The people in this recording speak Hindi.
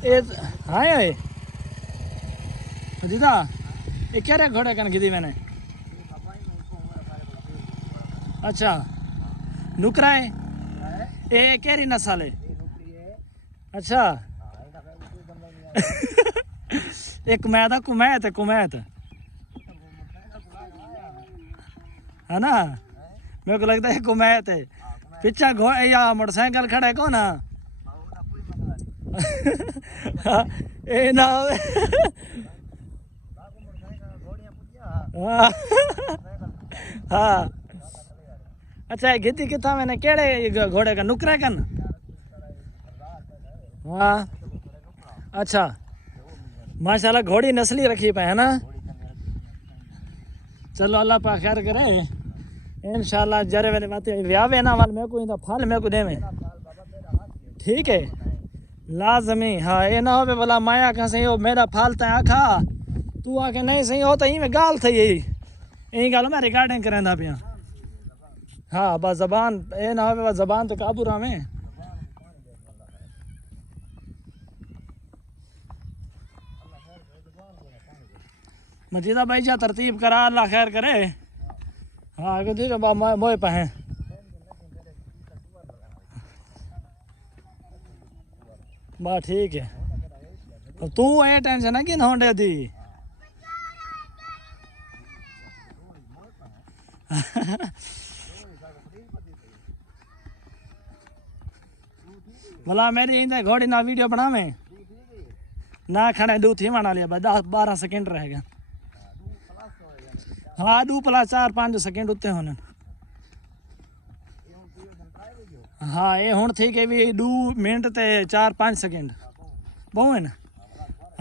ये हाँ ये दीदा ये क्या रे घोड़े कन गिदी मैंने अच्छा नुकरा है ये केरी नस्ल है अच्छा एक मैदा कुमैत है कुमैत है ना मेरे को लगता है कुमैत है पिछा घोड़े या मोटरसाइकिल खड़ा है कौन ए ना हाँ हाँ अच्छा गिद्दी कितना मैंने केड़े घोड़े का नुकरा कन हाँ अच्छा माशाल्लाह घोड़ी नस्ली रखी पे है ना चलो अल्लाह पाक खैर करे इंशाल्लाह जरे वाले बातें व्यावे ना वाल मेरे को इंदा फल मेरे को देवे ठीक है लाजमी हाँ ये ना हो भला माया कहाँ से हो मेरा फल तय आखा तू आके नहीं सही हो तो यही में गाल थी यही गाल मैं रिकॉर्डिंग करें पिया हाँ बस जबान ये ना हो बस जबान तो काबू रहा में मजीदा भाई जा तरतीब करा अल्लाह खैर करे हाँ आगे ठीक है मोए पे बा ठीक है तू ये टेंशन है कि ना होंडे दी भला मेरी इंदे घोड़ी ना वीडियो बनावे ना खड़े दू थी बना लिया 10-12 सेकंड रहेगा हाँ 2+4-5 सेकंड उत्ते होने हाँ ये हूँ ठीक है भी 2 मिनट ते 4-5 सेकंड बहु है ना